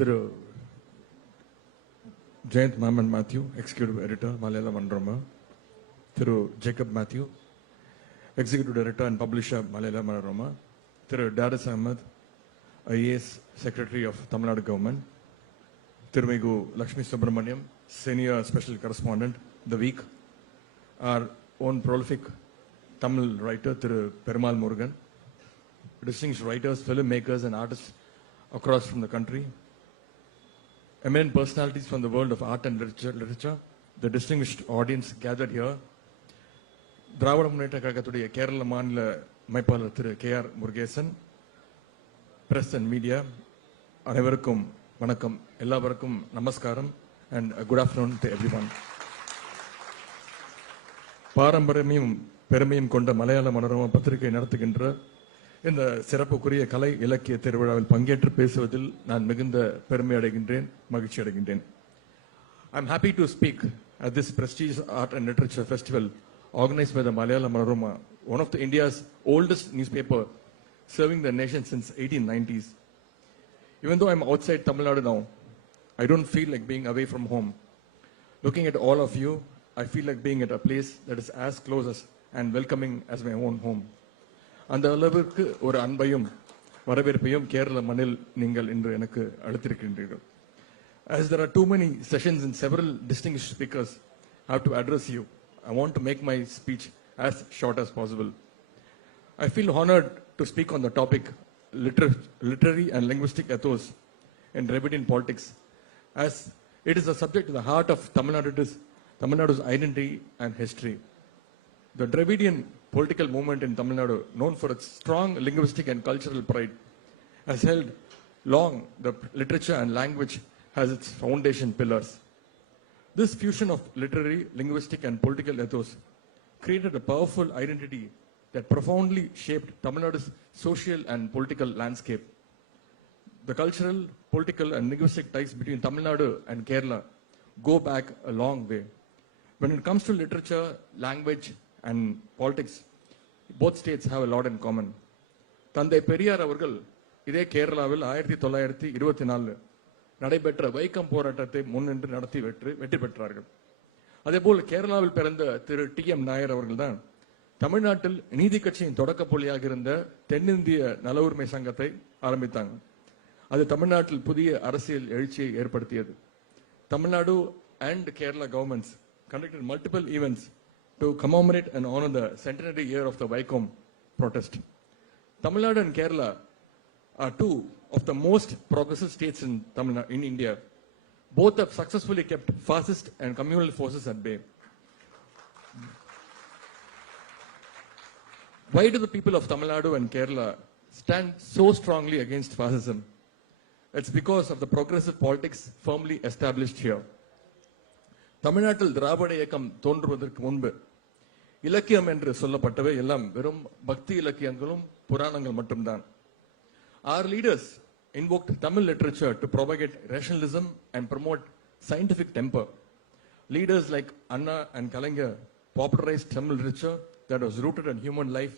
Thiru Jayant Maman Matthew, Executive Editor, Malayalam Manorama. Thiru Jacob Matthew, Executive Director and Publisher, Malayalam Manorama. Thiru Daris Ahmed, IAS Secretary of Tamil Nadu Government. Thirumigu Lakshmi Subramaniam, Senior Special Correspondent, The Week. Our own prolific Tamil writer, Thiru Perumal Murugan. Distinguished writers, filmmakers and artists across from the country. Eminent personalities from the world of art and literature. The distinguished audience gathered here. Dravida Munnetra கழகத்துடைய கேரள மாநில அமைப்பாளர் திரு KR Murugesan, press and media அனைவருக்கும் வணக்கம், எல்லாருக்கும் நமஸ்காரம் and good afternoon to everyone. பாரம்பரியமும் பெருமையும் கொண்ட மலையாள மனோரமா பத்திரிகை நடத்துகின்ற இந்த சிறப்புக்குரிய கலை இலக்கிய திருவிழாவில் பங்கேற்று பேசுவதில் நான் மிகுந்த பெருமை அடைகின்றேன், மகிழ்ச்சி அடைகின்றேன். I am happy to speak at this prestigious art and literature festival organized by the Malayalam Manorama, one of the India's oldest newspaper serving the nation since 1890s. Even though I am outside Tamil Nadu now, I don't feel like being away from home. Looking at all of you, I feel like being at a place that is as close as and welcoming as my own home. அந்த அளவிற்கு ஒரு அன்பையும் வரவேற்பையும் கேரள மண்ணில் நீங்கள் இன்று எனக்கு அளித்திருக்கின்றீர்கள். As there are too many sessions and several distinguished speakers I have to address you, I want to make my speech as short as possible. I feel honored to speak on the topic literary and linguistic ethos in Dravidian politics, as it is a subject to the heart of Tamil Nadu's identity and history. The Dravidian political movement in Tamil Nadu, known for its strong linguistic and cultural pride, has held long the literature and language as its foundation pillars. This fusion of literary, linguistic and political ethos created a powerful identity that profoundly shaped Tamil Nadu's social and political landscape. The cultural, political and linguistic ties between Tamil Nadu and Kerala go back a long way. When it comes to literature, language and politics, both states have a lot in common. தந்தை பெரியார் அவர்கள் இதே கேரளாவில் 1924 நடைபெற்ற வைக்கம் போராட்டத்தை முன்னின்று நடத்தி வெற்றி பெற்றார்கள். அதேபோல் கேரளாவில் பிறந்த திரு TM நாயர் அவர்கள் தான் தமிழ்நாட்டில் நீதி கட்சியின் தொடக்க புள்ளியாக இருந்த தென்னிந்திய நல உரிமை சங்கத்தை ஆரம்பித்தாங்க. அது தமிழ்நாட்டில் புதிய அரசியல் எழுச்சியை ஏற்படுத்தியது. Tamil Nadu and Kerala governments conducted multiple events to commemorate and honor the centenary year of the Vaikom protest. Tamil Nadu and Kerala are two of the most progressive states in India. Both have successfully kept fascist and communal forces at bay. Why do the people of Tamil Nadu and Kerala stand so strongly against fascism? It's because of the progressive politics firmly established here. தமிழ்நாட்டில் திராவிட இயக்கம் தோன்றுவதற்கு முன்பு இலக்கியம் என்று சொல்லப்பட்டவை எல்லாம் வெறும் பக்தி இலக்கியங்களும் புராணங்கள் மட்டும்தான். Our leaders invoked Tamil literature to propagate rationalism and promote scientific temper. Leaders like Anna and Kalaignar popularized Tamil literature that was rooted in human life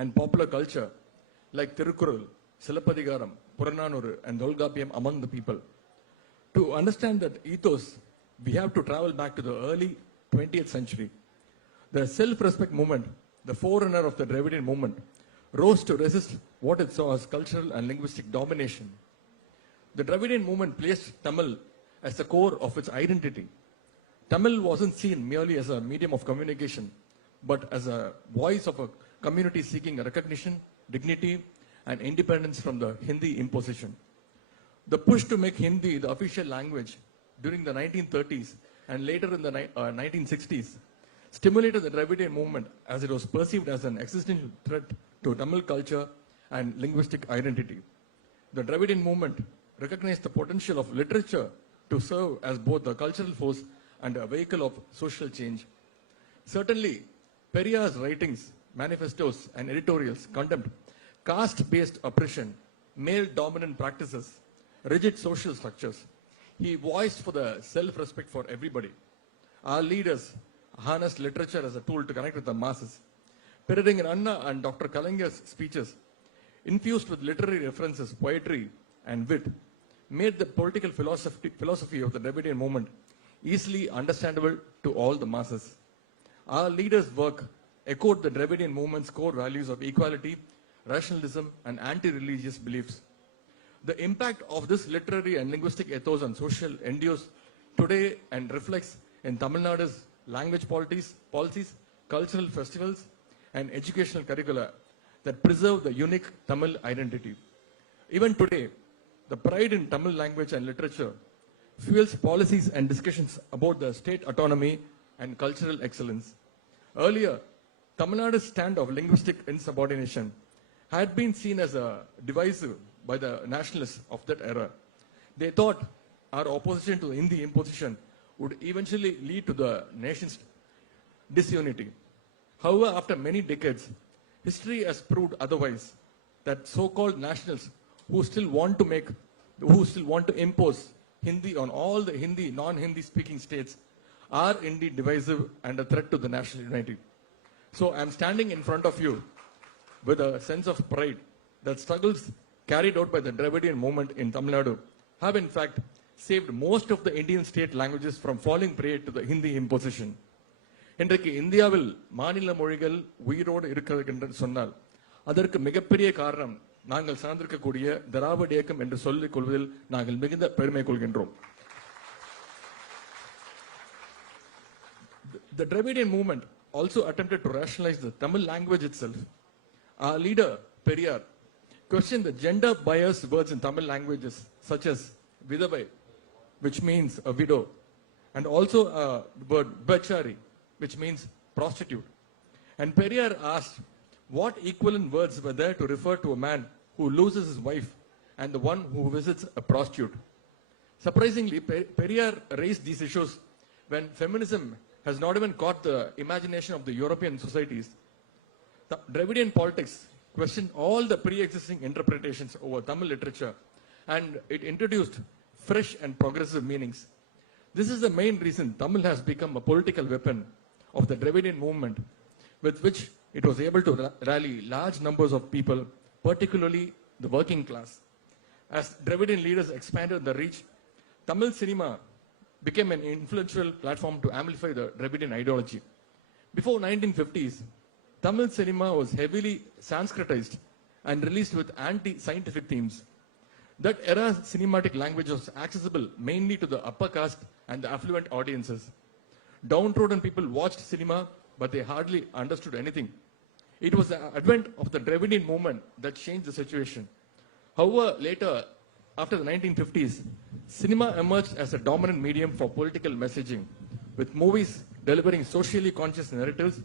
and popular culture, like Tirukkural, Silappadigaram, Purananuru and Dolgapiyam among the people. To understand that ethos, we have to travel back to the early 20th century. The self-respect movement, the forerunner of the Dravidian movement, rose to resist what it saw as cultural and linguistic domination. The Dravidian movement placed Tamil as the core of its identity. Tamil wasn't seen merely as a medium of communication, but as a voice of a community seeking recognition, dignity, and independence from the Hindi imposition. The push to make Hindi the official language during the 1930s and later in the 1960s stimulated the Dravidian movement, as it was perceived as an existential threat to Tamil culture and linguistic identity. The Dravidian movement recognized the potential of literature to serve as both a cultural force and a vehicle of social change. Certainly, Periyar's writings, manifestos, and editorials condemned caste-based oppression, male-dominant practices, rigid social structures. He voiced for the self-respect for everybody. Our leaders harnessed literature as a tool to connect with the masses. Perading Anna and Dr. Kalaigner's speeches, infused with literary references, poetry, and wit, made the political philosophy of the Dravidian movement easily understandable to all the masses. Our leaders' work echoed the Dravidian movement's core values of equality, rationalism, and anti-religious beliefs. The impact of this literary and linguistic ethos on social endures today and reflects in Tamil Nadu's language policies, cultural festivals, and educational curricula that preserve the unique Tamil identity. Even today, the pride in Tamil language and literature fuels policies and discussions about the state autonomy and cultural excellence. Earlier, Tamil Nadu's stand of linguistic insubordination had been seen as a divisive by the nationalists of that era. They thought our opposition to the Hindi imposition would eventually lead to the nation's disunity. However, after many decades, history has proved otherwise, that so-called nationals who still want to impose Hindi on all the Hindi, non-Hindi speaking states are indeed divisive and a threat to the national unity. So I'm standing in front of you with a sense of pride that struggles carried out by the Dravidian movement in Tamil Nadu have in fact saved most of the Indian state languages from falling prey to the Hindi imposition. இன்றைக்கு இந்தியாவில் மாநில மொழிகள் உயிரோடு இருக்கிறது என்று சொன்னால் அதற்கு மிகப்பெரிய காரணம் நாங்கள் சார்ந்திருக்கக்கூடிய திராவிட இயக்கம் என்று சொல்லிக் கொள்வதில் நாங்கள் மிகுந்த பெருமை கொள்கின்றோம். The Dravidian movement also attempted to rationalize the Tamil language itself. Our leader, Periyar, questioned the gender-biased words in Tamil languages such as vidavai, which means a widow, and also a word bachari, which means prostitute. And Periyar asked what equivalent words were there to refer to a man who loses his wife and the one who visits a prostitute. Surprisingly, Periyar raised these issues when feminism has not even caught the imagination of the European societies. The Dravidian politics questioned all the pre-existing interpretations over Tamil literature, and it introduced fresh and progressive meanings. This is the main reason Tamil has become a political weapon of the Dravidian movement, with which it was able to rally large numbers of people, particularly the working class. As Dravidian leaders expanded the reach, Tamil cinema became an influential platform to amplify the Dravidian ideology. Before 1950s, Tamil cinema was heavily Sanskritized and released with anti-scientific themes. That era's cinematic language was accessible mainly to the upper caste and the affluent audiences. Downtrodden people watched cinema, but they hardly understood anything. It was the advent of the Dravidian movement that changed the situation. However, later, after the 1950s, cinema emerged as a dominant medium for political messaging, with movies delivering socially conscious narratives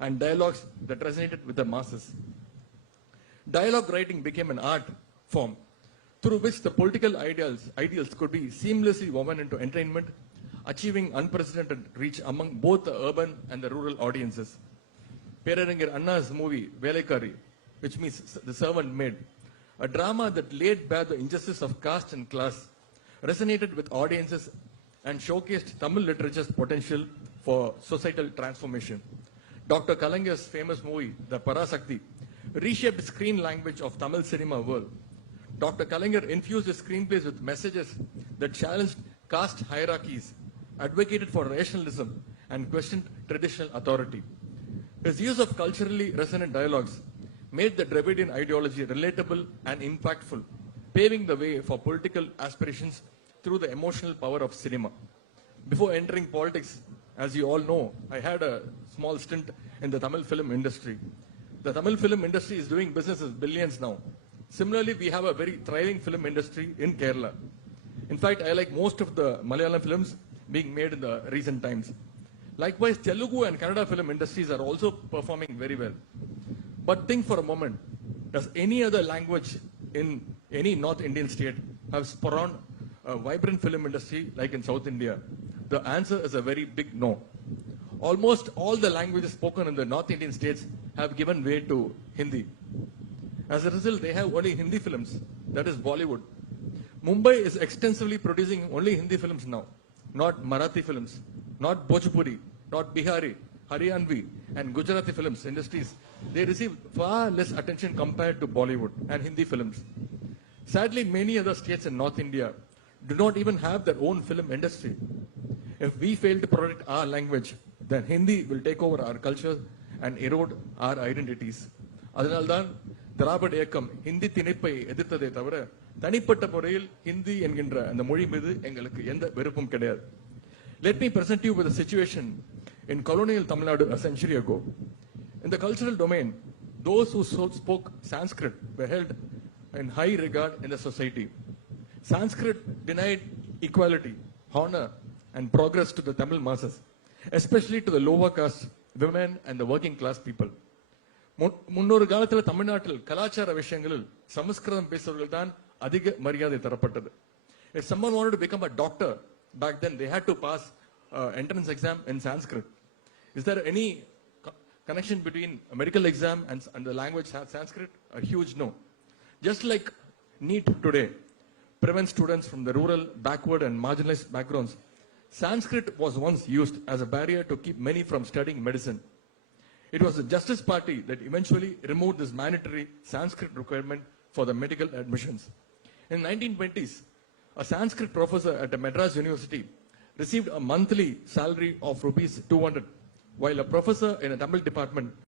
and dialogues that resonated with the masses. Dialogue writing became an art form through which the political ideals could be seamlessly woven into entertainment, achieving unprecedented reach among both the urban and the rural audiences. Peraringer Anna's movie, Velaikari, which means the servant maid, a drama that laid bare the injustice of caste and class, resonated with audiences and showcased Tamil literature's potential for societal transformation. Dr. Kalangar's famous movie, The Parasakti, reshaped the screen language of Tamil cinema world. Dr. Kalangar infused his screenplays with messages that challenged caste hierarchies, advocated for rationalism, and questioned traditional authority. His use of culturally resonant dialogues made the Dravidian ideology relatable and impactful, paving the way for political aspirations through the emotional power of cinema. Before entering politics, as you all know, I had a small stint in the Tamil film industry. The Tamil film industry is doing business with billions now. Similarly, we have a very thriving film industry in Kerala. In fact, I like most of the Malayalam films being made in the recent times. Likewise, Telugu and Kannada film industries are also performing very well. But think for a moment, does any other language in any North Indian state have spawned a vibrant film industry like in South India? The answer is a very big no. Almost all the languages spoken in the North Indian states have given way to Hindi. As a result, they have only Hindi films, that is Bollywood. Mumbai is extensively producing only Hindi films now, not Marathi films, not Bhojpuri, not Bihari, Haryanvi, and Gujarati films industries. They receive far less attention compared to Bollywood and Hindi films. Sadly, many other states in North India do not even have their own film industry. If we fail to protect our language, then Hindi will take over our culture and erode our identities. அதனால்தான் திராவிட இயக்கம் ஹிந்தி திணிப்பை எதிர்த்ததை தவிர தனிப்பட்ட முறையில் ஹிந்தி என்கின்ற அந்த மொழி மீது எங்களுக்கு எந்த வெறுப்பும் கிடையாது. Let me present you with a situation in colonial Tamil Nadu a century ago. In the cultural domain, those who spoke Sanskrit were held in high regard in the society. Sanskrit denied equality, honor, and progress to the Tamil masses, especially to the lower caste, women, and the working class people. முன்னொரு காலத்தில் தமிழ்நாட்டில் கலாச்சார விஷயங்களில் சமஸ்கிருதம் பேசுவர்கள் தான் அதிக மரியாதை தரப்பட்டது. If someone wanted to become a doctor back then, they had to pass entrance exam in Sanskrit. Is there any connection between a medical exam and the language Sanskrit? A huge no. Just like NEET today prevents students from the rural, backward, and marginalized backgrounds, Sanskrit was once used as a barrier to keep many from studying medicine. It was the Justice Party that eventually removed this mandatory Sanskrit requirement for the medical admissions. In the 1920s, a Sanskrit professor at a Madras University received a monthly salary of rupees 200, while a professor in a Tamil department